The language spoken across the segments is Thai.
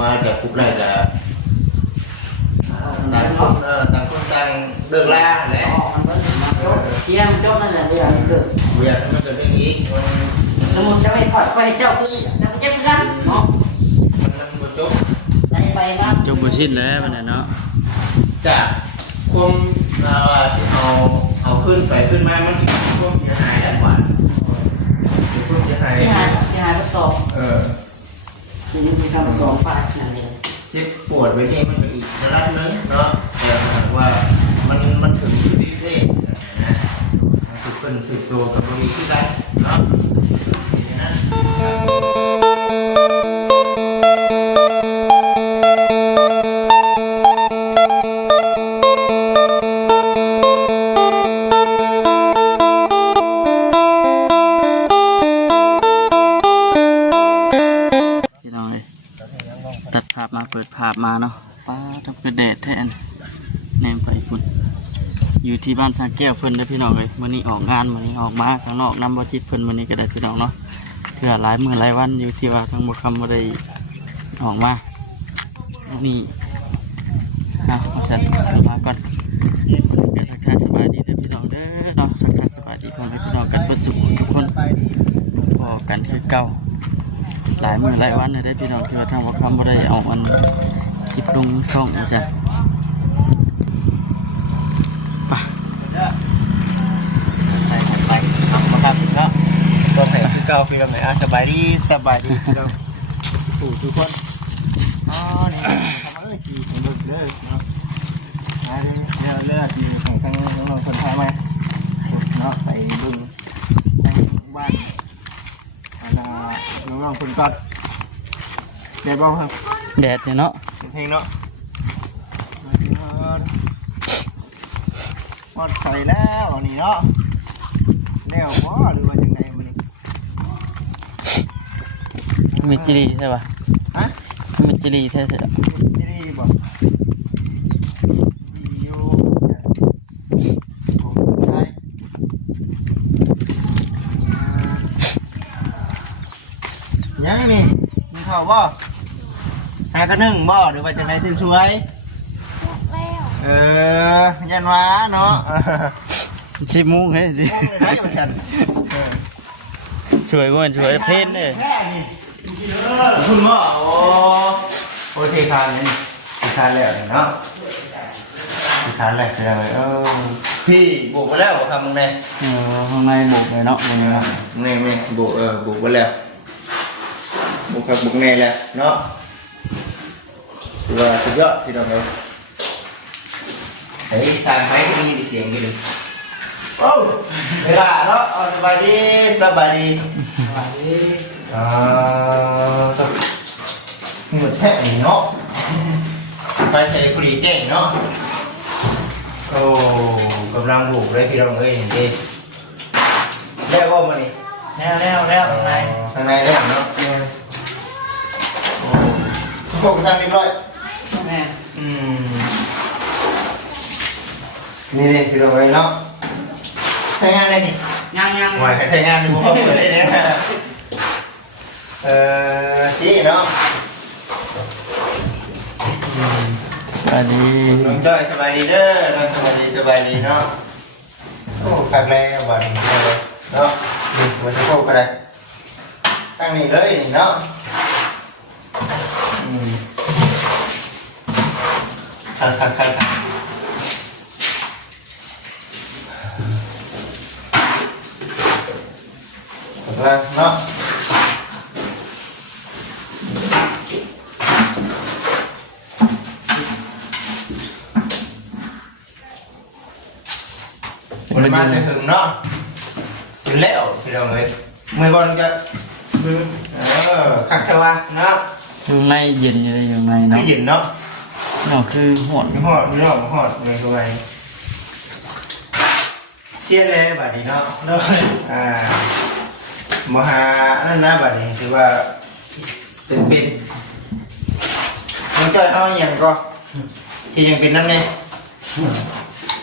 มาจากคุกไรแต่ต่างคนต่างเลิกลาแหละมันเบิ้ลมันโจ๊กเชี่ยมันโจ๊กนั่นแหละเรื่องเรื่องเวียนมันจะเรื่องนี้สมมติจะไปปล่อยไปเจ้าคือจะไปเจ็บกันเนาะมันบ่จบไปครับจบบ่สิ้นแล้วบัดนี้เนาะจากความว่าสิเอาขึ้นไปขึ้นมามันความเสียหายด้านกว่าความเสียหายทดสอบทีนี้มีคำสอนฝ่ายนั่นเองเจ็บปวดไปนี่มันก็อีกระดับนึงเนาะแต่ว่ามันถึงชีวิตได้นะถูกเป็นถูกโตกับตรงนี้ที่ได้เนาะตัดภาพมาเปิดภาพมาเนาะป้าทับกระแดดแทนแนมไปคุณอยู่ที่บ้านสาแก้วเพิ่นได้พี่น้องเลยวันนี้ออกงานวันนี้ออกมาข้างนอกนำบอจิตเพิ่นวันนี้ก็ได้พี่น้องเนาะเพื่อหลายมื้อหลายวันอยู่ที่ว่าทั้งหมดคำบ่ได้ออกมานี่เอาฉันมาก่อนเดี๋ยวทักทายสบายดีเด้อพี่น้องเด้อเนาะทักทายสบายดีพ่อแม่พี่น้องกันเปิดสุขทุกคนพอกันคือเก่าหลายมื้อหลายวันเลยได้พี่น้องที่ว่าทางบ่คำบ่ได้เอามันคลิปลงช่องเอาฉันไปทำประกันครับก็แข่งคือเก่าคือแบบไหนสบายดีเราทุกคนอ๋อนี่ทำอะไรกี่คนดูเลยเนาะเรื่องที่ของทางน้องคนไทยมาเนาะไปดูบ้านน้องคนก่อนแดดบ้างครับแดดเนาะเพลงเนาะหมดไฟแล้วนี่เนาะแล้วบ่หรือว่าจังไงมันมีจิรีใช่ป่ะฮะมีจิรีใช่จิรีบ่อยู่ใช่ยังนี่มีข่าวบ่หากระนึ่งบ่หรือว่าจังไงถึงสวยยันว้าเนาะ10 โมงให้สิช่วยก่อนช่วยเพ่นเลยคุณพ่อโอ้เทคานนี่เทคานแล้วเนาะเทคานแล้วอะไรพี่บุกมาแล้วทำมึงไงข้างในบุกเลยเนาะมึงนะนี่บุกบุกมาแล้วบุกกับบุกแน่แล้วเนาะว่าสุดยอดที่เราเลยเฮ้ยสายไฟก็มีเสียงกันเลยโอ้เวลาเนาะสบายดีเหมือนแท้เนาะไปใส่กุหรี่เจ๊เนาะโอ้กำลังบุกเลยพี่น้องเอ้ยเจ๊แล้วว่ามันนี่แล้วข้างในแล้วเนาะทุกคนตั้งเรียบร้อยแม่นี่พี่น้องเอ้ยเนาะใช้งานได้นี่ยังไหวใช้งานดูพอเปิดได้เนี่ยชี้เนาะสบายดีน้องจ้อยสบายดีเด้อน้องสบายดีเนาะโอ้กักแรงวันเนาะดีวันจะโค้งก็ได้ตั้งนี่เลยเนาะคันเนาะปริมาณจะถึงเนาะถึงแล้วที่เราเลยเมื่อก่อนจะขัดเทวะเนาะอยู่ในเย็นอยู่ในเนาะไม่เย็นเนาะเนาะคือหอดเลยเข้าไปเสียเลยบัดนี้เนาะมหานั่นนะบัดนี้คือว่าเป็นน้องจ้อยเอาอย่างก็ที่ยังเป็นนั่นเลย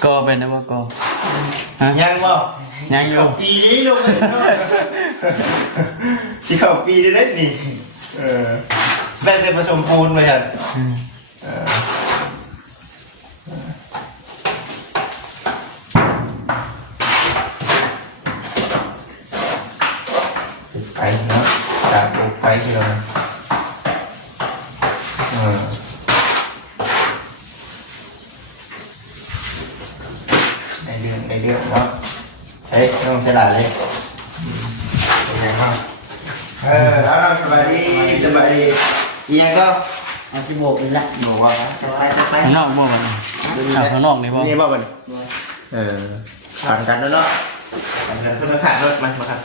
ก็เป็นนะว่าก็ยังบ่ยังอยู่ปีนี้ลงเลยสิเข้าปีได้นี่ ได้แต่ผสมปูนมาจันไปเนาะจากไปที่เราในเรื่องเนาะเฮ้ยต้องฉลาดเลยเป็นไงบ้างเอาสบายดียังก็ เอาสิโบกอีกละ บอกว่าสบาย ข้างนอกบ่บัดข้างนอกนี่บ่ นี่บ่บ่ผ่านกันแล้วเนาะผ่านกันเพื่อนมาขางรถมาครับ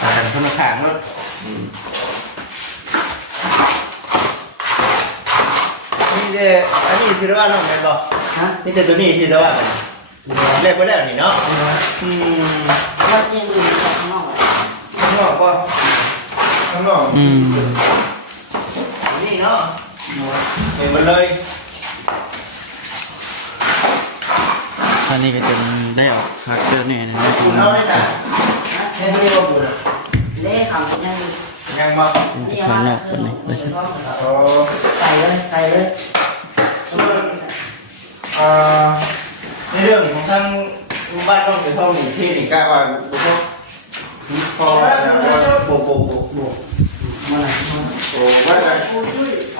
ผ่านกันเพื่อนมาขางรถนี่เด้อันนี้สิว่าน้องแม่นบ่ ฮะ นี่แต่ตัวนี้สิว่าเล่นบ่ได้นี่เนาะ ว่ายังอยู่ข้างนอก ข้างนอกป่ะข้างนอก นี่เนาะเห็นมันเลย ตอนนี้ก็จนได้ออกพักเจอเนี่ยนะ ปูนเอาได้จ้ะแค่นี้ก็ปูนอ่ะ เล่คำยัง ยังมา ข้างนอกเป็นไงไม่ใช่ โอ้ ใส่เลย ส่วนในเรื่องของทางบ้านน้องเสือทองนี่ที่นี่กล้าว่าบุกพอโบมาโอ้ว่าจะ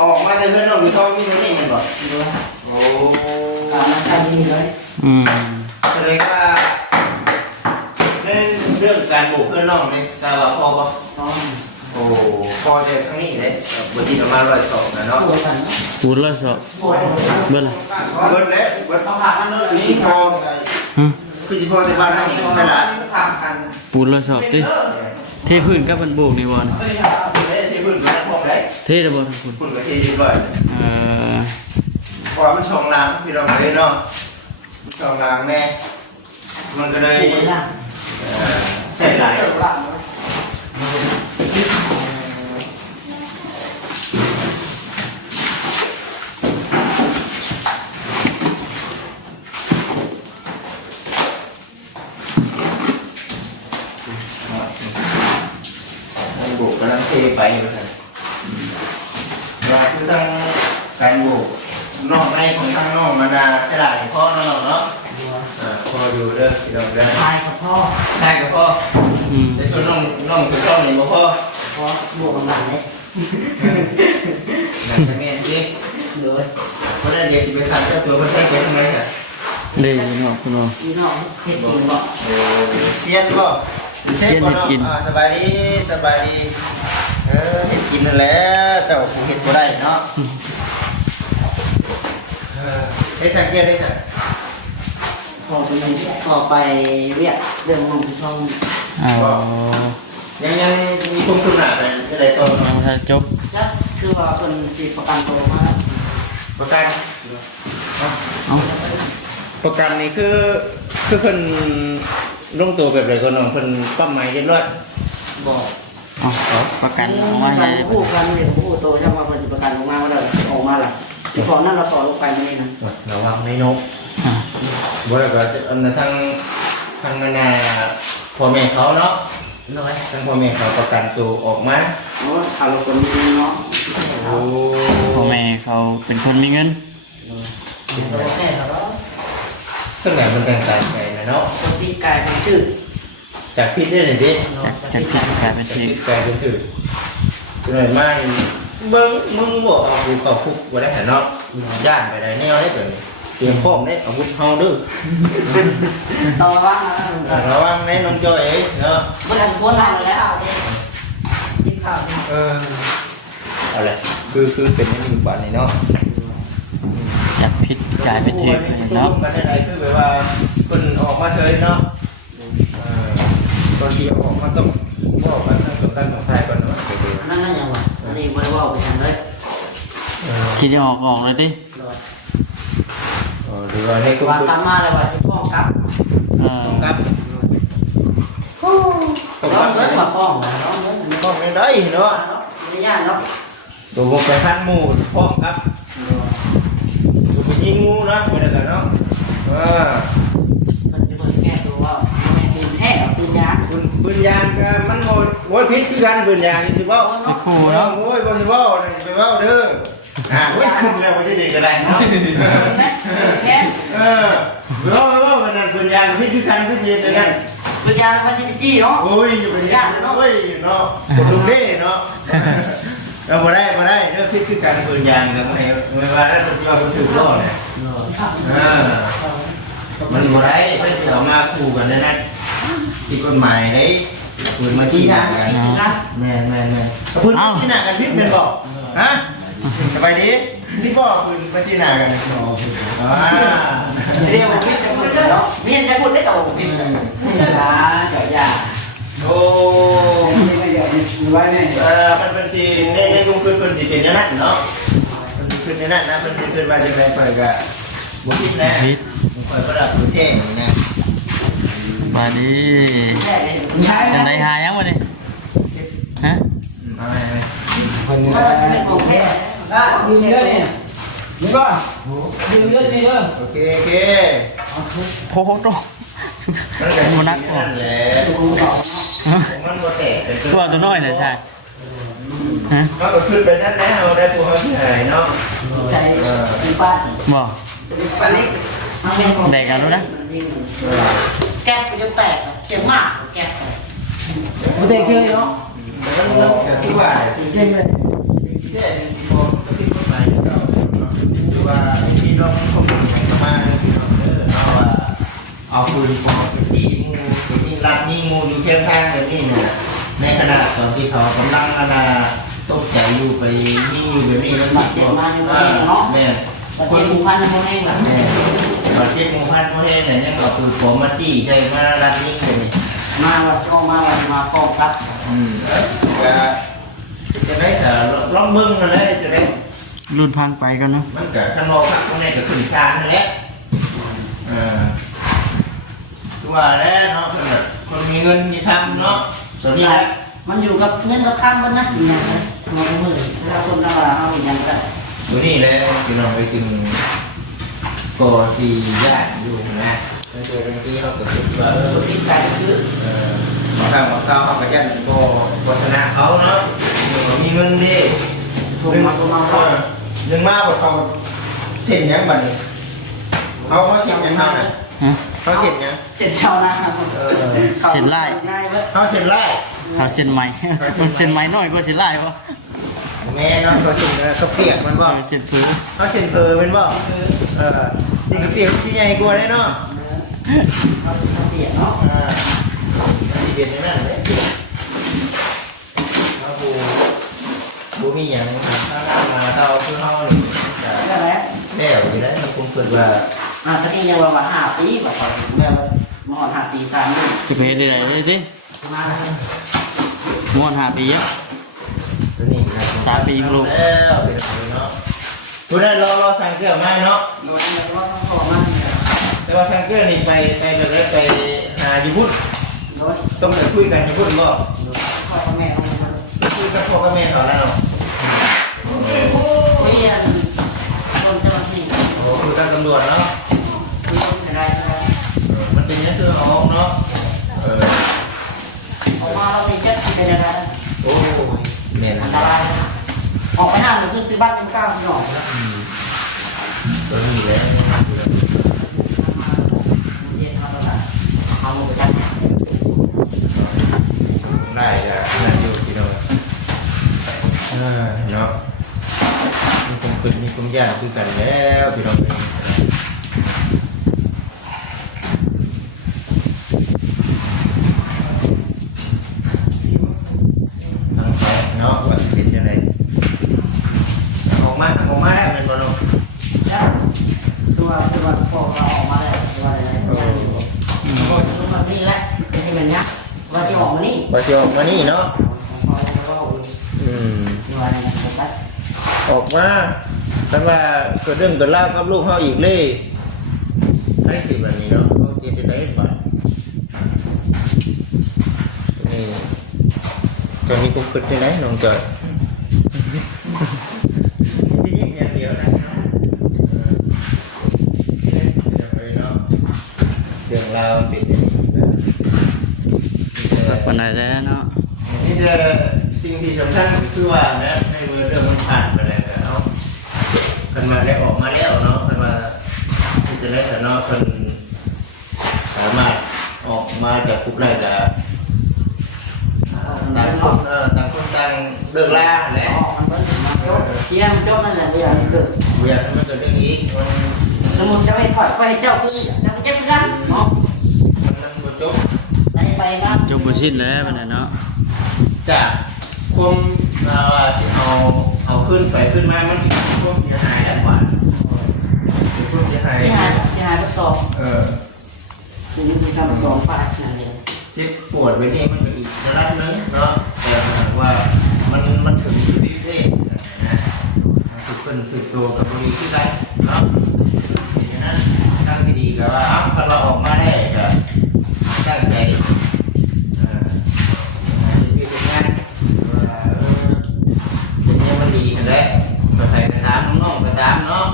ออกมาในเพื่อนน้องเสือทองมีตัวนี้มันบ่โอ้ มาใส่นี่เลย แสดงว่าในเรื่องการบุกเพื่อนน้องนี่กล้าว่าพอป่ะ ต้อง โอ้พอจะครั้งนี้เลยบางทีประมาณ102นะเนาะ โบกัน ปูนแล้วสอบเบิ้ล เบิร์ดแล้วเบิร์ดต้องผ่านนั่นเลยสิพอคือสิพอในบ้านนั่งใช่ไหม ปูนแล้วสอบติเทพื้นกับมันโบกนี่บ่นะ ที่พื้นมันพอแล้ว เทได้บ่ทุกคน พื้นก็ที่ดีด้วย เพราะว่ามันช่องล้างพี่เราเลยเนาะช่องล้างแน่มันก็เลยใส่หลายบุกกำลังเทไปอยู่ครับว่าคือทั้งการบุกนอกในของทั้งนอกมานาสลายพ่อเนาะเนาะพ่ออยู่เด้อพี่น้องเด้อ ชายกับพ่อ ใช่กับพ่อแต่ส่วนน้องคือต้องนี่บ่พ่อ พ่อบวกกำลังเลย นั่นจะแม่นสิ เลย เพราะนั้นเดี๋ยวสิไปทำเจ้าตัวเพิ่นใช้ไปทำไมจ้ะ ได้ยินบ่คุณน้อง พี่น้องเฮ็ดกินบ่ เซียนบ่สบายดีเฮ็ดกินนั่นแหละเจ้าผู้เฮ็ดบ่ได้เนาะใช้สังเกตได้จ้ะ พอเป็นพอไปเรียกเรื่องของช่อง ยังมีคุ้มทุนหนาเป็นอะไรตัว ยังถ้าจบ จักคือว่าคนสิประกันตัวมา ประกัน เอ้า ประกันนี่คือเพิ่นลงตัวแบบไรก็น้องเพิ่นปั๊มใหม่เรียบร้อย บอก ประกันออกมา ให้ ให้ ผู้กันเดี๋ยวผู้โตช่างว่าคนสิประกันออกมาว่าเราออกมาล่ะที่ก่อนนั้นเราสอนลงไปนี่นะ ระวังในนกบ่แล้วก็อันทางนาพ่อแม่เขาเนาะ น้อย ทางพ่อแม่เขาประกันตัวออกมา โอ้เอาลงคนนี้เนาะ โอ้ พ่อแม่เขาเป็นคนมีเงิน เราแค่เรา ซึ่งไหนมันต่างๆไปนะเนาะ คนพิกายเป็นชื่อ จากพิษได้เลยดิ จากผิดกลายเป็นถูก กลายเป็นถือเลยมามึงบอกเอากูเข้าคุกบ่ได้เนาะย่านไปได้แนวได้เดี๋ยวนี้เตรียมพร้อมได้อาวุธเฮาดื้อ ต่อว่า ระวังแน่น้องจอยเอ้ยเนาะ เมื่อไหร่พ้นทางแล้วกินข้าวเนี่ย เอาเลยคือเป็นในหนึ่งบาทนี่เนาะ จากผิดกลายเป็นถูกเนาะ มันอะไรคือแบบว่าคนออกมาเฉยเนาะตอนที่ออกมาต้องบอกกันทั้งตัวตั้งของไทยก่อนเนาะ นั่นนั่นยังวะอันนี้ไม่ได้ว่าไปฉันเลย คิดจะออกเลยติ หรือว่าให้คุณ ว่าตามมาเลยว่าสิฟ้องครับ ครับต้อง ร้อ รั ง บ เงินมาฟ้องร้องเงิน ฟ้องไม่ได้เนาะ ไม่ยากเนาะ ดูวงไปพันหมู่ฟ้องครับดูไปยิงงูนะไม่ได้กันเนาะ มันจะเปิดแก้ตัวว่าแม่ปืนแท้ปืนยาง คุณ ปืนยางก็มันโว้ยพิษคือกันปืนยางสิบ่ ไอ้ครูเนาะ โอ้ยบ่สิบ่ไปเว้าเด้อโอ้ยขึ้นแล้วบ่สิได้ก็ได้เนาะ แค่ ว่ามันนั่นปืนยางพิษคือกันพิษเฮ็ดด้วยกัน ปัญญามันจะไปจี้เนาะ โอ้ยอยู่เป็นยางโอ้ยเนาะคนลุงเด้เนาะเราบ่ได้เด้อพิษคือกันปืนยางก็ไม่ว่าแล้วมันสิว่าบ่ถูกล้อเนี่ย มันบ่ได้เพิ่นสิเอามาคู่กันได้นะที่กฎหมายได้ปืนมาชี้หน้ากันแม่นปืนชี้หน้ากันพิษแม่นบ่ฮะสบายดีที่บ่ปืนมาชี้หน้ากันเรียกว่าเมียจะพูดเนาะเมียจะพูดได้ต่อเป็นยาจ่อยา โอ้มันเป็นสิในกลุ่มเพิ่นสิเป็นอย่างนั้นเนาะมันสิเป็นอย่างนั้นนะเพิ่นว่าจังได๋เพิ่นก็บ่ผิดนะเพิ่นบ่รับผู้แจ้งนี่นะ มาดิจังไดหายังวะนี่ฮะ ก็จะเป็นของแท้ยืมเยอะเนี่ยนี่ป่ะยืมเยอะนี่เยอะ โอเค โคตร มันก็มันนักนั่นแหละมันบ่แตกเป็น ตัวตัวน้อยเลยใช่ฮะ มันก็ขึ้นไปชั้นแล้วได้ผู้เขาที่ไหนเนาะ ใจดีป้า บ่ ปลาเล็กมันเป็นของ แบกกันแล้วนะ แก๊สจะแตกเสียงมากแก๊สมันเตะเคยเนาะ มันที่ว่า เล่นเลย ที่แท้จริงๆก็ที่กฎหมายเก่าคือว่าที่ต้องควบคุมกันมาที่เราเอาว่าเอาปืนปอกที่มูที่รัดนี่มูอยู่เคียงข้างแบบนี้เนี่ยในขณะตอนที่เขากำลังตกใจอยู่ไปนี่อยู่แบบนี้แล้วแม่ ประเทศภูพันธ์พวกนี้แบบ ประเทศมูฮันพวกนี้เนี่ยยังเอาปืนปอกมาจี้ใช่มารัดนี่เลย มาว่าช่องมาฟ้องครับ จะได้สารล้อมมึงนั่นแหละจะได้ รุ่นพังไปกันเนาะ มันเกิดข้างนอกข้างในก็ขึ้นชานนั่นแหละตัวแล้วเนาะคนมีเงินมีทำเนาะส่วนนี้แหละ มันอยู่กับเงินกับข้ามบนนั้นอย่างนั้นมองมือเราคนเราเอาอย่างนั้น ตัวนี้แหละพี่น้องไปจึงก่อสีญาติอยู่นะเจอกันที่เขาเกิดว่า ติดใจซื้อ มาข้าวมาข้าวเขาก็ยันก็โฆษณาเขาเนาะมีเงินดี ถูกมาถูกมาก็ ยังมาบดเขาเส้นยังบัดนี้เขาเส้นยังเขาน่ะ ฮะ เขาเส้นยัง เสร็จชาวนาง่ายเว้ย เขาเส้นไล่ เขาเส้นไหมมันเส้นไหมน้อยกว่าเส้นลายป่ะ แม่เนาะเขาเส้นเขาเปียกมันบ่ เส้นพื้น เขาเส้นเพอเป็นบ่จริงเปียกจริงใหญ่กว่าได้เนาะ เขาเปลี่ยนเนาะ สีเปลี่ยนในนั้นเลยเขาบูมีอย่างถ้ามาเท่าคือเขาหนึ่งจะ ก็แล้ว แล้วอยู่ได้มันคงเกิดว่า ตอนนี้ยังว่า5 ปีแบบแบบมอ5 ปี3 ปี จะไปเรื่อยๆดิ มา ม้วน5 ปีอะ ตัวนี้นะ 3 ปีลูก แล้วเป็นเนาะตัวนั้นรอสั่งเกลือมาเนาะ โดนเลยว่าต้องขอมา แต่ว่าสั่งเกลือนี่ไปเลยไปหาญี่ปุ่น โดน ต้องไปคุยกันญี่ปุ่นบ่ พ่อแม่เอามา คุยกับพ่อกับแม่เขาแล้วเนาะ เรียนคนเจ้าหน้าที่ โอ้คุยกับตำรวจเนาะ คือต้องอะไรก็ มันเป็นยังคือออกเนาะออกมาเราตีเจ็ดเป็นยังไง โอ้แม่น อันตรายออกไปห้างหรือขึ้นซื้อบ้านเป็น9 หน่อย ตัวนี้แหละ เย็นเอาละเอาลงไปจัด ได้จะนั่นอยู่ที่เราเนาะมีความขึ้นมีความยากคือกันแล้วพี่น้องเนาะว่าเป็นยังไงออกมาได้เป็นบอลลูน ตัวพอเราออกมาแล้วตัวอะไรตัวนี้แหละที่มันเนี้ยว่าจะออกมานี่ บอลจะออกมานี่เนาะตัวอะไรนะ ออกมาแต่ว่าเกิดเรื่องเกิดเล่ากับลูกเขาอีกเลยให้สิแบบนี้เนาะเขาเสียจะได้บ้างนี่จะมีกุ๊กขึ้นที่ไหนน้องจอยที่ยิ้มอย่างเดียวนะเรื่องราวติดอย่างนี้ วันไหน ได้แล้วเนาะ นี่จะสิ่งที่สำคัญก็คือว่านะในเมื่อเรื่องมันผ่านไปแล้วเนาะกันมาได้ออกมาแล้วเนาะกันมาที่จะได้แต่เนาะคนสามารถออกมาจากคุกได้แล้วต่างคนต่างเลิกล่าแล้ว มันเป็นมันจบเที่ยงจบนั่นแหละเวลาเกิด เวียนมันจะเรื่องนี้มัน สมมติจะให้ปล่อยไปเจ้าคือจะไปเจ็บกันเนาะ มันจบ ไปมา จบบ่สิ้นแล้วบัดนี้เนาะ จากความว่าสิเอาขึ้นไปขึ้นมามันความเสียหายแล้วกว่าความเสียหาย ที่หายทดสอบ นี่คือการสอนฝ่ายนั่นเอง เจ็บปวดไว้นี่มันก็อีกระดับนึงเนาะแต่หากว่ามันถึงชีวิตเพศนะทุกคนฝึกตัวกับบริที่ไรเนาะอย่างนั้นตั้งที่ดีก็ว่าพอเราออกมาได้ก็ตั้งใจเป็นงานว่าเป็นยังมันดีกันแล้วใครกระทำน้องๆกระทำเนาะ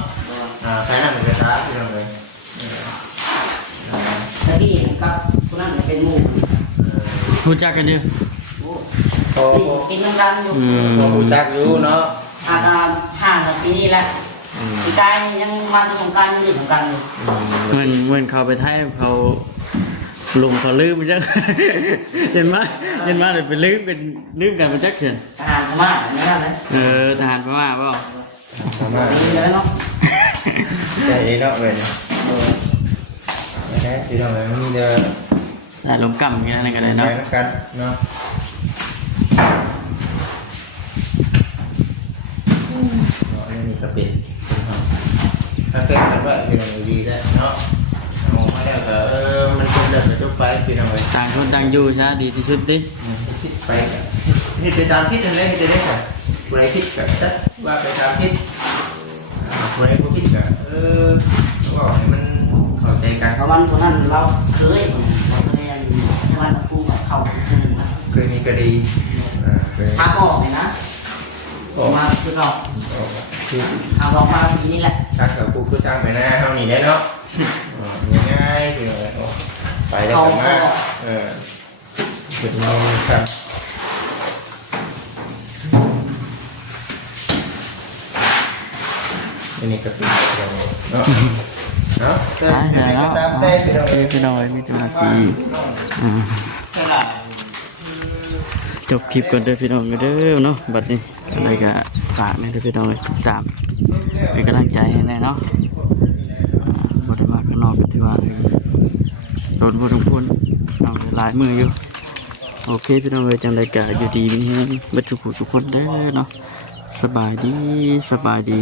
ใครนั่นกระทำที่เราเลย แต่ที่ครับคนนั้นเป็นหมู่ รู้จักกันอยู่ กินน้ำกันอยู่ พอรู้จักอยู่เนาะ ห่างจากปีนี้แหละปีกายยังมาสงการอยู่สงการอยู่ เหมือนเขาไปไทยเขาลงเขาลืมไปจัก เห็นมาเดี๋ยวไปลืมกันไปจักเถื่อน ทหารพม่าไม่ได้เลย ทหารพม่าเปล่า สามารถ นี่เลยเนาะ ใจเนาะเว้ยไม่ได้ที่ทำอะไรมันจะ สายลมกำอย่างนั้นก็ได้ ไป เนาะ นักกันเนาะนี่ก็เป็นถ้าเกิดมันว่าเป็นอะไรดีได้เนาะออกมาแล้วก็มันเป็นเรื่องไปทุกไปเป็นอะไร ต่างคนต่างอยู่ซะดีที่สุดดิ คิดไปเห็นไปตามพิษนั่นแหละเห็นได้ค่ะบริพิษกับตัดว่าไปตามพิษบริพิษกับก็ให้มันเข้าใจกัน เพราะวันคนนั้นเราเคยเรียนวันครูกับเขาคือนะ เคยมีคดีเคย มาออกเลยนะมาคือเรา คือ เอาลองมาปีนี้แหละ ชักกับกูคือจ้างไปหน้าเท่านี้ได้เนาะง่ายๆคือไปได้กันมากเป็นเราครับอันนี้ก็เป็นเราเนาะเนาะ ได้แล้ว ตามได้เป็นเรา พี่น้อยมีตัวที่จบคลิปก่อนเด้อพี่น้องเด้อเนาะบัดนี้อะไรก็ฝากเด้อพี่น้องติดตามเป็นกำลังใจให้แน่เนาะบริมาข้างนอกก็ถือว่าโดนบทุกคนเอาหลายมืออยู่โอเคพี่น้องเลยจังไรก็อยู่ดีมีแฮงบัดทุกคนเด้อเนาะสบายดี